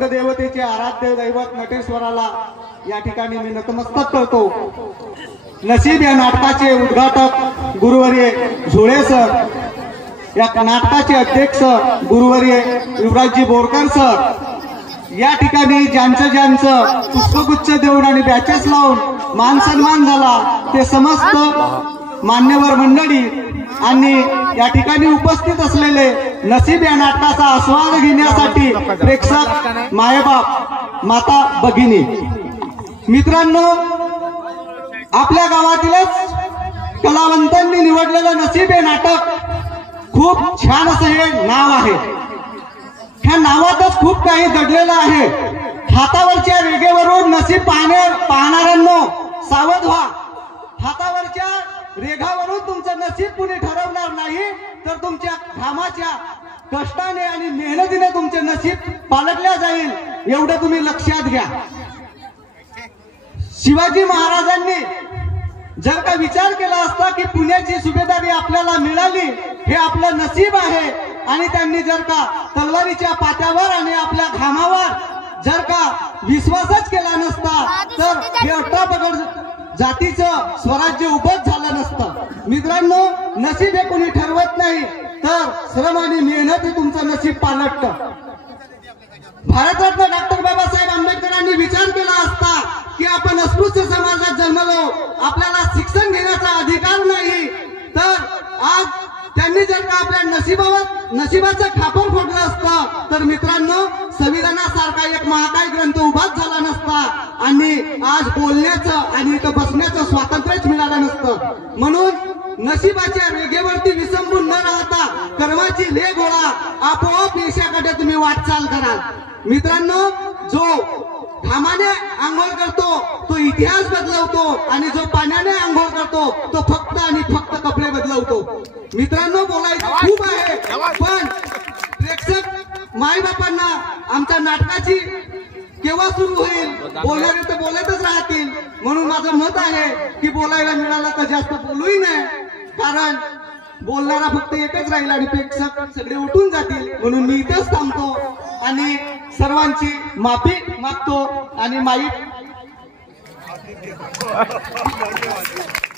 देवतेचे आराध्य दैवत नटेश्वराला या ठिकाणी मी नतमस्तक करतो। नसीब या नाटकाचे उद्घाटक गुरुवर्य झोळे सर, या नाटकाचे अध्यक्ष गुरुवर्य युवराजजी बोरकर सर, या ठिकाणी ज्यांचं पुष्पगुच्छ देऊन आणि बॅचेस लावून मान सन्मान झाला ते समस्त मान्यवर मंडळी आणि या ठिकाणी उपस्थित असलेले नसीब या नाटकाचा आस्वाद घेण्यासाठी प्रेक्षक, मायबाप, माता भगिनी, मित्रांनो, आपल्या गावातीलच कलावंतांनी निवडलेलं नसीब हे नाटक खूप छान असं हे नाव आहे। ह्या नावातच खूप काही दडलेलं आहे। हातावरच्या रेघेवरून नसीब पाहणाऱ्यांनो सावध व्हा। हातावरच्या रेघावरून तुमचं नसीब कुणी ठरवणार नाही, तर तुमच्या घामाच्या कष्टाने आणि मेहनतीने तुमचे नसीब पालटल्या जाईल, एवढं तुम्ही लक्षात घ्या। शिवाजी महाराजांनी जर का विचार केला असता की पुण्याची सुभेदारी आपल्याला मिळाली हे आपलं नसीब आहे, आणि त्यांनी जर का तलवारीच्या पात्यावर आणि आपल्या घामावर जर का विश्वासच केला नसता तर हे अट्टापगड जातीचं स्वराज्य उभंच झालं नसतं। मित्रांनो, नसीब हे कोणी ठरवत नाही, तर श्रम आणि मेहनत हे तुमचं नसीब पालटतं। भारतरत्न डॉक्टर बाबासाहेब आंबेडकरांनी विचार केला असता की आपण अस्पृश्य समाजात जन्मलो, आपल्याला शिक्षण घेण्याचा अधिकार नाही, तर आज त्यांनी जर का आपल्या नशिबाचं खापर फोडलं असतं तर मित्रांनो संविधानासारखा एक महाकाय ग्रंथ उभाच झाला नसता, आणि आज बोलण्याचं आणि इथं बसण्याचं स्वातंत्र्यच मिळालं नसतं। म्हणून नशिबाच्या रेघेवरती विसंबून न राहता कर्माची ले गोळा, आपोआप यशाकडे तुम्ही वाटचाल कराल। मित्रांनो, जो घामाने आंघोळ करतो तो इतिहास बदलवतो, आणि जो पाण्याने आंघोळ करतो तो फक्त आणि फक्त कपडे बदलवतो। मित्रांनो, बोलायचं खूप आहे, पण प्रेक्षक मायबापांना आमच्या नाटकाची केव्हा सुरू होईल, बोलणारे तर बोलतच राहतील, म्हणून माझं मत आहे की बोलायला मिळालं तर जास्त बोलूही नाही, कारण बोलणारा फक्त एकच राहील आणि प्रेक्षक सगळे उठून जातील, म्हणून मी इथंच थांबतो आणि सर्वांची माफी मागतो आणि माईक